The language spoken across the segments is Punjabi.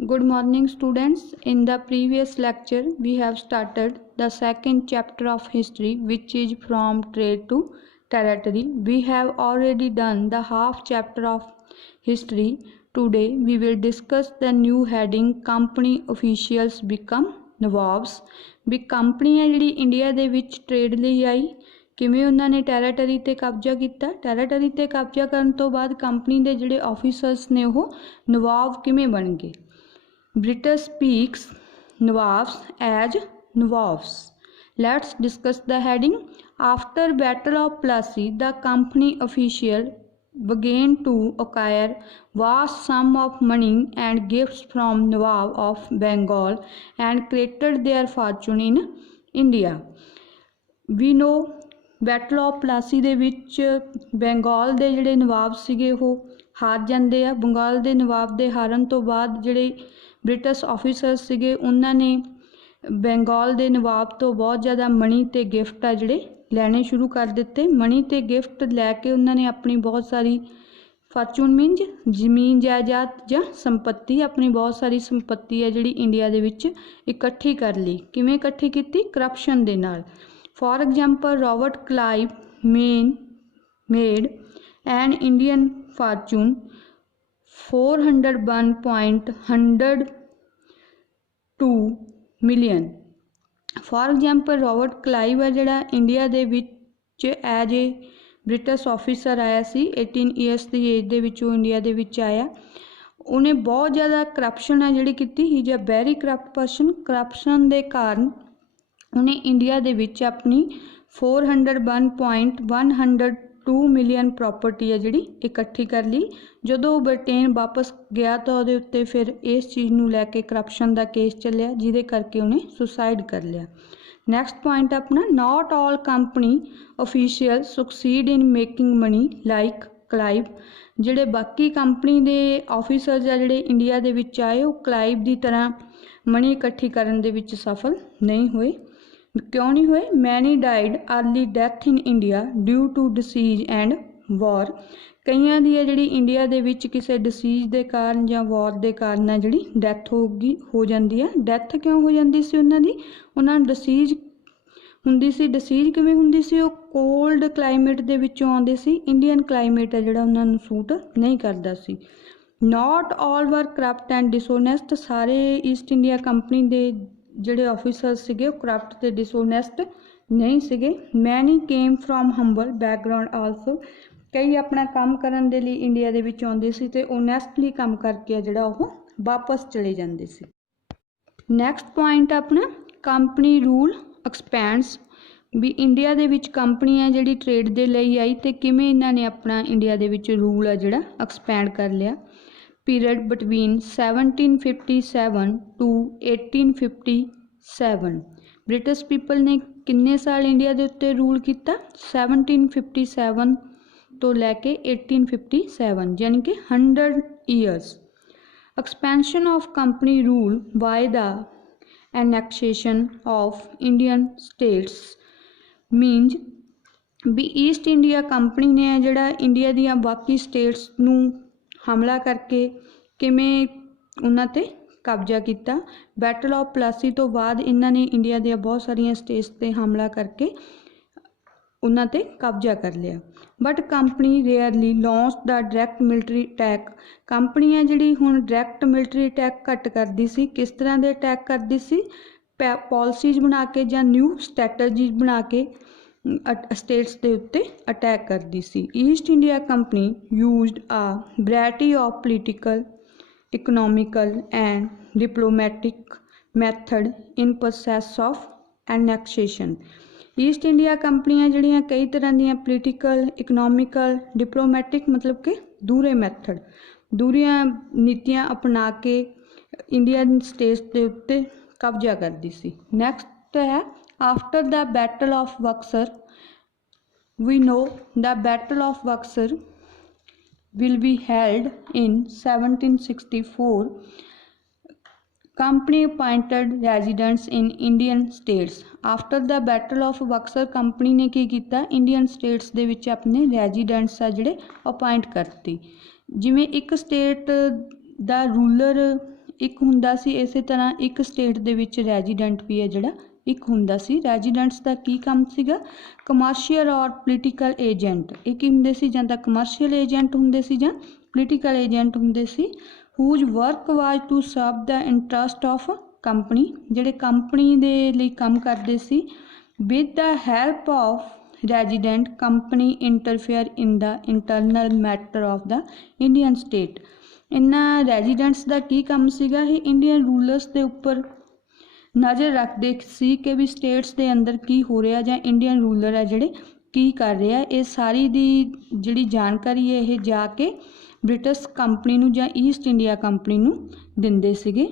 Good morning students. In the previous lecture we have started the second chapter of history, which is from trade to territory. We have already done the half chapter of history. Today we will discuss the new heading company officials become ਨਵਾਬਸ। We company ਹੈ ਜਿਹੜੀ ਇੰਡੀਆ ਦੇ ਵਿੱਚ ਟ੍ਰੇਡ ਲਈ ਆਈ, ਕਿਵੇਂ ਉਹਨਾਂ ਨੇ ਟੈਰਾਟਰੀ ਤੇ ਕਬਜ਼ਾ ਕੀਤਾ। ਟੈਰਾਟਰੀ ਤੇ ਕਬਜ਼ਾ ਕਰਨ ਤੋਂ ਬਾਅਦ ਕੰਪਨੀ ਦੇ ਜਿਹੜੇ ਆਫੀਸਰਸ ਨੇ ਉਹ ਨਵਾਬ ਕਿਵੇਂ ਬਣ ਗਏ। British speaks Nawabs as Nawabs. Let's discuss the heading. After Battle of Plassey, the company official began to acquire vast sum of money and gifts from Nawab of Bengal and created their fortune in India. We know battle of Palasi ਦੇ ਵਿੱਚ ਬੰਗਾਲ ਦੇ ਜਿਹੜੇ ਨਵਾਬ ਸੀਗੇ ਉਹ ਹਾਰ ਜਾਂਦੇ ਆ। ਬੰਗਾਲ ਦੇ ਨਵਾਬ ਦੇ ਹਾਰਨ ਤੋਂ ਬਾਅਦ ਜਿਹੜੇ ਬ੍ਰਿਟਿਸ਼ ਆਫੀਸਰਸ ਸੀਗੇ ਉਹਨਾਂ ਨੇ ਬੰਗਾਲ ਦੇ ਨਵਾਬ ਤੋਂ ਬਹੁਤ ਜ਼ਿਆਦਾ ਮਨੀ ਤੇ ਗਿਫਟ ਆ ਜਿਹੜੇ ਲੈਣੇ ਸ਼ੁਰੂ ਕਰ ਦਿੱਤੇ। ਮਨੀ ਤੇ ਗਿਫਟ ਲੈ ਕੇ ਉਹਨਾਂ ਨੇ ਆਪਣੀ ਬਹੁਤ ਸਾਰੀ ਫਾਰਚੂਨ ਮੀਨਜ਼ ਜ਼ਮੀਨ ਜਾਇਦਾਦ ਜਾਂ ਸੰਪत्ति, ਆਪਣੀ ਬਹੁਤ ਸਾਰੀ ਸੰਪत्ति ਹੈ ਜਿਹੜੀ ਇੰਡੀਆ ਦੇ ਵਿੱਚ ਇਕੱਠੀ ਕਰ ਲਈ। ਕਿਵੇਂ ਇਕੱਠੀ ਕੀਤੀ? ਕਰਪਸ਼ਨ ਦੇ ਨਾਲ। For example, Robert Clive made an Indian fortune 401.102 million. For example, Robert Clive ਹੈ ਜਿਹੜਾ ਇੰਡੀਆ ਦੇ ਵਿੱਚ ਐਜ ਏ ਬ੍ਰਿਟਿਸ਼ ਆਫੀਸਰ ਆਇਆ ਸੀ। 18 ਈਅਰਸ ਦੀ ਏਜ ਦੇ ਵਿੱਚ ਉਹ ਇੰਡੀਆ ਦੇ ਵਿੱਚ ਆਇਆ। ਉਹਨੇ ਬਹੁਤ ਜ਼ਿਆਦਾ ਕਰਪਸ਼ਨ ਹੈ ਜਿਹੜੀ ਕੀਤੀ। He is a very corrupt person. Corruption ਦੇ ਕਾਰਨ ਉਹਨੇ ਇੰਡੀਆ ਦੇ ਵਿੱਚ ਆਪਣੀ 401.102 ਮਿਲੀਅਨ ਪ੍ਰੋਪਰਟੀ ਹੈ ਜਿਹੜੀ ਇਕੱਠੀ ਕਰ ਲਈ। ਜਦੋਂ ਉਹ ਬ੍ਰਿਟੇਨ ਵਾਪਸ ਗਿਆ ਤਾਂ ਉਹਦੇ ਉੱਤੇ ਫਿਰ ਇਸ ਚੀਜ਼ ਨੂੰ ਲੈ ਕੇ ਕਰਪਸ਼ਨ ਦਾ ਕੇਸ ਚੱਲਿਆ, ਜਿਹਦੇ ਕਰਕੇ ਉਹਨੇ ਸੁਸਾਈਡ ਕਰ ਲਿਆ। ਨੈਕਸਟ ਪੁਆਇੰਟ ਆਪਣਾ, ਨਾਟ ਆਲ ਕੰਪਨੀ ਅਫੀਸ਼ੀਅਲ ਸੁਕਸੀਡ ਇਨ ਮੇਕਿੰਗ ਮਨੀ ਲਾਈਕ ਕਲਾਈਵ। ਜਿਹੜੇ ਬਾਕੀ ਕੰਪਨੀ ਦੇ ਆਫੀਸਰਸ ਆ ਜਿਹੜੇ ਇੰਡੀਆ ਦੇ ਵਿੱਚ ਆਏ, ਉਹ ਕਲਾਈਵ ਦੀ ਤਰ੍ਹਾਂ ਮਨੀ ਇਕੱਠੀ ਕਰਨ ਦੇ ਵਿੱਚ ਸਫਲ ਨਹੀਂ ਹੋਏ। ਕਿਉਂ ਨਹੀਂ ਹੋਏ? Many died early death in India due to disease and war. ਕਈਆਂ ਦੀ ਹੈ ਜਿਹੜੀ ਇੰਡੀਆ ਦੇ ਵਿੱਚ ਕਿਸੇ ਡਿਸੀਜ਼ ਦੇ ਕਾਰਨ ਜਾਂ ਵਾਰ ਦੇ ਕਾਰਨ ਹੈ ਜਿਹੜੀ ਡੈਥ ਹੋ ਜਾਂਦੀ ਹੈ। ਡੈਥ ਕਿਉਂ ਹੋ ਜਾਂਦੀ ਸੀ ਉਹਨਾਂ ਦੀ? ਉਹਨਾਂ ਨੂੰ ਡਿਸੀਜ਼ ਹੁੰਦੀ ਸੀ। ਡਿਸੀਜ਼ ਕਿਵੇਂ ਹੁੰਦੀ ਸੀ? ਉਹ ਕੋਲਡ ਕਲਾਈਮੇਟ ਦੇ ਵਿੱਚੋਂ ਆਉਂਦੇ ਸੀ। ਇੰਡੀਅਨ ਕਲਾਈਮੇਟ ਹੈ ਜਿਹੜਾ ਉਹਨਾਂ ਨੂੰ ਸੂਟ ਨਹੀਂ ਕਰਦਾ ਸੀ। ਨਾਟ ਆਲ ਵਰ ਕਰਪਟ ਐਂਡ ਡਿਸਓਨੈਸਟ। ਸਾਰੇ ਈਸਟ ਇੰਡੀਆ ਕੰਪਨੀ ਦੇ ਜਿਹੜੇ ਆਫੀਸਰ ਸੀਗੇ ਉਹ ਕਰਪਟ ਤੇ ਡਿਸਓਨੈਸਟ ਨਹੀਂ ਸੀਗੇ। ਮੈਨੀ came from humble background also. ਕਈ ਆਪਣਾ ਕੰਮ ਕਰਨ ਦੇ ਲਈ ਇੰਡੀਆ ਦੇ ਵਿੱਚ ਆਉਂਦੇ ਸੀ ਤੇ ਓਨੈਸਟਲੀ ਕੰਮ ਕਰਕੇ ਆ ਜਿਹੜਾ ਉਹ ਵਾਪਸ ਚਲੇ ਜਾਂਦੇ ਸੀ। ਨੈਕਸਟ ਪੁਆਇੰਟ ਆਪਣਾ, ਕੰਪਨੀ ਰੂਲ ਐਕਸਪੈਂਡਸ। ਵੀ ਇੰਡੀਆ ਦੇ ਵਿੱਚ ਕੰਪਨੀ ਹੈ ਜਿਹੜੀ ਟ੍ਰੇਡ ਦੇ ਲਈ ਆਈ ਤੇ ਕਿਵੇਂ ਇਹਨਾਂ ਨੇ ਆਪਣਾ ਇੰਡੀਆ ਦੇ ਵਿੱਚ ਰੂਲ ਆ ਜਿਹੜਾ ਐਕਸਪੈਂਡ ਕਰ ਲਿਆ। Period between 1757 to 1857। British people ਨੇ ਕਿੰਨੇ ਸਾਲ ਇੰਡੀਆ ਦੇ ਉੱਤੇ ਰੂਲ ਕੀਤਾ? 1757 ਤੋਂ ਲੈ ਕੇ 1857, ਯਾਨੀ ਕਿ 100 years. Expansion of company rule by the annexation of Indian states means we East India Company ਨੇ ਜਿਹੜਾ ਇੰਡੀਆ ਦੀਆਂ ਬਾਕੀ ਸਟੇਟਸ ਨੂੰ ਹਮਲਾ ਕਰਕੇ ਕਿਵੇਂ ਉਹਨਾਂ 'ਤੇ ਕਬਜ਼ਾ ਕੀਤਾ। ਬੈਟਲ ਆਫ ਪਲਾਸੀ ਤੋਂ ਬਾਅਦ ਇਹਨਾਂ ਨੇ ਇੰਡੀਆ ਦੀਆਂ ਬਹੁਤ ਸਾਰੀਆਂ ਸਟੇਟਸ 'ਤੇ ਹਮਲਾ ਕਰਕੇ ਉਹਨਾਂ 'ਤੇ ਕਬਜ਼ਾ ਕਰ ਲਿਆ। But company rarely launch the direct military attack. Company ਹੈ ਜਿਹੜੀ ਹੁਣ ਡਾਇਰੈਕਟ ਮਿਲਟਰੀ ਅਟੈਕ ਘੱਟ ਕਰਦੀ ਸੀ। ਕਿਸ ਤਰ੍ਹਾਂ ਦੇ ਅਟੈਕ ਕਰਦੀ ਸੀ? ਪਾਲਿਸੀਜ਼ ਬਣਾ ਕੇ ਜਾਂ ਨਿਊ ਸਟ੍ਰੈਟਜੀਜ਼ ਬਣਾ ਕੇ ਸਟੇਟਸ ਦੇ ਉੱਤੇ ਅਟੈਕ ਕਰਦੀ ਸੀ। East India Company used a variety of political, economical and diplomatic method in process of annexation. East India ਕੰਪਨੀਆਂ ਜਿਹੜੀਆਂ ਕਈ ਤਰ੍ਹਾਂ ਦੀਆਂ ਪੋਲੀਟੀਕਲ, ਇਕਨੋਮਿਕਲ, ਡਿਪਲੋਮੈਟਿਕ ਮਤਲਬ ਕਿ ਦੂਰੇ ਮੈਥਡ, ਦੂਰੀਆਂ ਨੀਤੀਆਂ ਅਪਣਾ ਕੇ ਇੰਡੀਆ ਸਟੇਟਸ ਦੇ ਉੱਤੇ ਕਬਜ਼ਾ ਕਰਦੀ ਸੀ। ਨੈਕਸਟ ਹੈ, after the battle of Buxar. We know the Battle of Buxar will be held in 1764. Company appointed residents in Indian states. After the Battle of Buxar, company ने की कीता? Indian states ਦੇ ਵਿੱਚ ਆਪਣੇ residents ਆ ਜਿਹੜੇ appoint ਕਰਤੇ। ਜਿਵੇਂ ਇੱਕ state ਦਾ ruler ਇੱਕ ਹੁੰਦਾ ਸੀ। ਇਸੇ ਤਰ੍ਹਾਂ ਇੱਕ ਸਟੇਟ ਦੇ ਵਿੱਚ ਰੈਜ਼ੀਡੈਂਟ ਵੀ ਹੈ ਜਿਹੜਾ ਇੱਕ ਹੁੰਦਾ ਸੀ। ਰੈਜ਼ੀਡੈਂਟਸ ਦਾ ਕੀ ਕੰਮ ਸੀਗਾ? ਕਮਰਸ਼ੀਅਲ ਔਰ ਪੋਲੀਟੀਕਲ ਏਜੰਟ। ਇਹ ਕੀ ਹੁੰਦੇ ਸੀ? ਜਾਂ ਤਾਂ ਕਮਰਸ਼ੀਅਲ ਏਜੰਟ ਹੁੰਦੇ ਸੀ ਜਾਂ ਪੋਲੀਟੀਕਲ ਏਜੰਟ ਹੁੰਦੇ ਸੀ। Whose work was to serve the interest of company, ਜਿਹੜੇ ਕੰਪਨੀ ਦੇ ਲਈ ਕੰਮ ਕਰਦੇ ਸੀ। With the help of resident company interfere in the internal matter of the Indian state. ਇਹਨਾਂ ਰੈਜ਼ੀਡੈਂਟਸ ਦਾ ਕੀ ਕੰਮ ਸੀਗਾ? ਇਹ ਇੰਡੀਅਨ ਰੂਲਰਸ ਦੇ ਉੱਪਰ ਨਜ਼ਰ ਰੱਖਦੇ ਸੀ ਕਿ ਵੀ ਸਟੇਟਸ ਦੇ ਅੰਦਰ ਕੀ ਹੋ ਰਿਹਾ ਜਾਂ ਇੰਡੀਅਨ ਰੂਲਰ ਹੈ ਜਿਹੜੇ ਕੀ ਕਰ ਰਹੇ ਆ। ਇਹ ਸਾਰੀ ਦੀ ਜਿਹੜੀ ਜਾਣਕਾਰੀ ਹੈ ਇਹ ਜਾ ਕੇ ਬ੍ਰਿਟਿਸ਼ ਕੰਪਨੀ ਨੂੰ ਜਾਂ ਈਸਟ ਇੰਡੀਆ ਕੰਪਨੀ ਨੂੰ ਦਿੰਦੇ ਸੀਗੇ।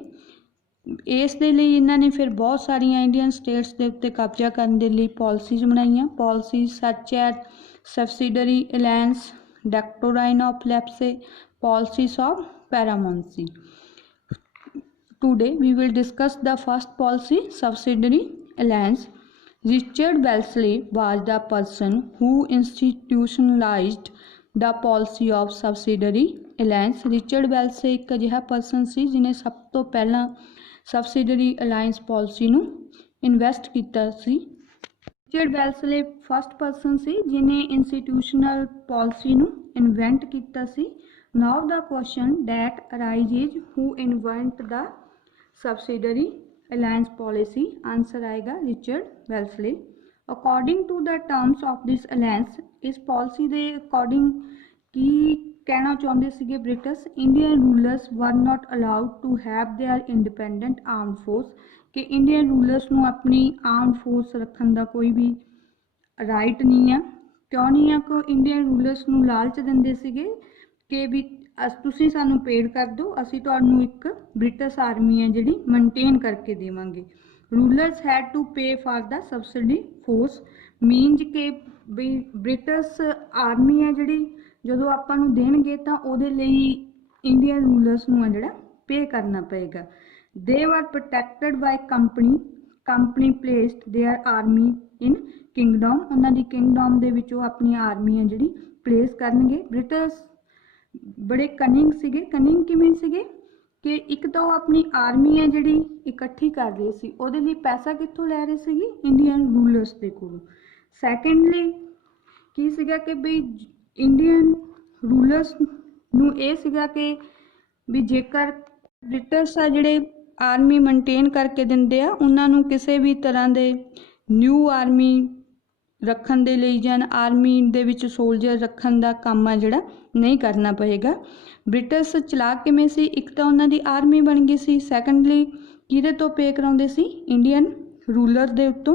ਇਸ ਦੇ ਲਈ ਇਹਨਾਂ ਨੇ ਫਿਰ ਬਹੁਤ ਸਾਰੀਆਂ ਇੰਡੀਅਨ ਸਟੇਟਸ ਦੇ ਉੱਤੇ ਕਬਜ਼ਾ ਕਰਨ ਦੇ ਲਈ ਪਾਲਿਸੀਜ਼ ਬਣਾਈਆਂ। Policies such as subsidiary alliance, doctrine of lapse, policies of paramountcy. Today we will discuss the first policy, subsidiary alliance. Richard Wellesley was the person who institutionalized the policy of subsidiary alliance. Richard Wellesley ਇੱਕ ਅਜਿਹਾ ਪਰਸਨ ਸੀ ਜਿਹਨੇ ਸਭ ਤੋਂ ਪਹਿਲਾਂ ਸਬਸਿਡਰੀ ਅਲਾਇੰਸ ਪਾਲਿਸੀ ਨੂੰ ਇਨਵੈਸਟ ਕੀਤਾ ਸੀ। ਰਿਚਰਡ ਵੈਲਸਲੇ ਫਸਟ ਪਰਸਨ ਸੀ ਜਿਹਨੇ ਇੰਸਟੀਟਿਊਸ਼ਨਲ ਪਾਲਿਸੀ ਨੂੰ ਇਨਵੈਂਟ ਕੀਤਾ ਸੀ। Now the question that arises who invent the subsidiary alliance policy? Answer आएगा Richard Wellesley. According to the terms of this alliance, इस पॉलिसी के अकॉर्डिंग की कहना चाहते थे British, Indian rulers were not allowed to have their independent arm force, कि इंडियन रूलर्स नूं अपनी आर्म फोर्स रखने का कोई भी राइट नहीं है। क्यों नहीं है? कि इंडियन रूलर्स नूं लालच दिंदे सीगे कि भी तुसीं सानूं पेड कर दो, असीं तुहानूं एक ब्रिटिश आर्मी है जिहड़ी मेनटेन करके देवांगे। रूलर्स हैड टू पे फॉर द सबसिडी फोर्स, मीनज के भी ब्रिटिश आर्मी है जिहड़ी जदों आपां नूं देणगे तां उहदे लई इंडियन रूलर्स नूं जिहड़ा पे करना पएगा। They were protected by company, company placed their army in kingdom, उन्हां दी किंगडम दे विच ओह अपनी आर्मी है जिहड़ी प्लेस करनगे। ब्रिटिश बड़े कनिंग सीगे। कनिंग किवें सीगे कि एक तो अपनी आर्मी है जिहड़ी इकट्ठी कर रहे सी, उहदे लई पैसा कित्थों लै रहे सीगे? इंडियन रूलर्स दे कोलों। सैकेंडली की सीगा कि बई इंडियन रूलर्स नूं इह सीगा कि भी जेकर ब्रिटिश आ जिहड़े आर्मी मेनटेन करके दिंदे आ, उन्हां नूं किसी भी तरह दे न्यू आर्मी रखण दे लई जां आर्मी दे विच सोल्जर रखण दा काम आ जिहड़ा नहीं करना पएगा। ब्रिटिश चलाक किवें सी? एक तो उन्हां दी आर्मी बन गई सी, सैकेंडली किहदे तो पे कराउंदे सी? इंडियन रूलर दे उत्तों।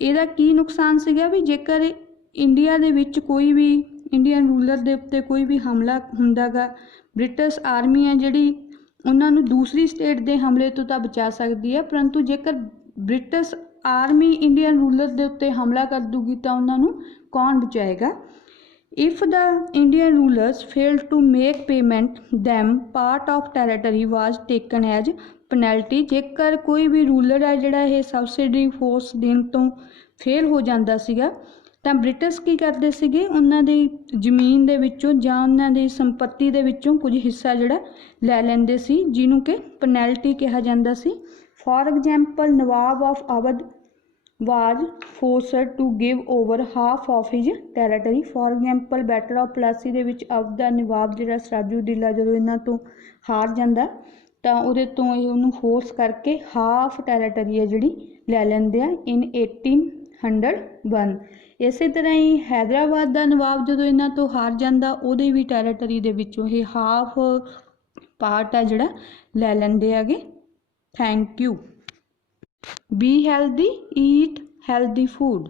इहदा की नुकसान सीगा भी जेकर इंडिया दे विच कोई भी इंडियन रूलर दे उत्ते कोई भी हमला हुंदा गा, ब्रिटिश आर्मी है जिहड़ी उन्हां नूं दूसरी स्टेट दे हमले तो तां बचा सकदी है, परंतु जेकर ब्रिटिश आर्मी इंडियन रूलर दे उत्ते हमला कर दूगी तो उन्होंने कौन बचाएगा? If the Indian rulers fail to make payment them part of territory was taken as penalty. जेकर कोई भी रूलर है जिहड़ा ये सबसिडी फोर्स देण तो फेल हो जाता सीगा तां ब्रिटिश की करते सीगे? उन्हां दी जमीन दे विचों जां उन्हां दी संपत्ति दे विचों कुछ हिस्सा जिहड़ा लै लैंदे सी, जिहनूं कि पेनल्टी कहा जाता सी। For example Nawab of Awadh was forced to give over half of his territory. For example battle of Plassey ਦੇ ਵਿੱਚ ਅਵਧ ਦਾ ਨਵਾਬ ਜਿਹੜਾ ਸਰਾਜੂਦੀਲਾ ਜਦੋਂ ਇਹਨਾਂ ਤੋਂ ਹਾਰ ਜਾਂਦਾ ਤਾਂ ਉਹਦੇ ਤੋਂ ਇਹ ਉਹਨੂੰ ਫੋਰਸ ਕਰਕੇ ਹਾਫ ਟੈਰੀਟਰੀ ਹੈ ਜਿਹੜੀ ਲੈ ਲੈਂਦੇ ਆ ਇਨ 1801। ਇਸੇ ਤਰ੍ਹਾਂ ਹੀ ਹੈਦਰਾਬਾਦ ਦਾ ਨਵਾਬ ਜਦੋਂ ਇਹਨਾਂ ਤੋਂ ਹਾਰ ਜਾਂਦਾ ਉਹਦੇ ਵੀ ਟੈਰੀਟਰੀ ਦੇ ਵਿੱਚੋਂ ਇਹ ਹਾਫ ਪਾਰਟ ਹੈ ਜਿਹੜਾ ਲੈ ਲੈਂਦੇ ਹੈਗੇ। Thank you. Be healthy, eat healthy food.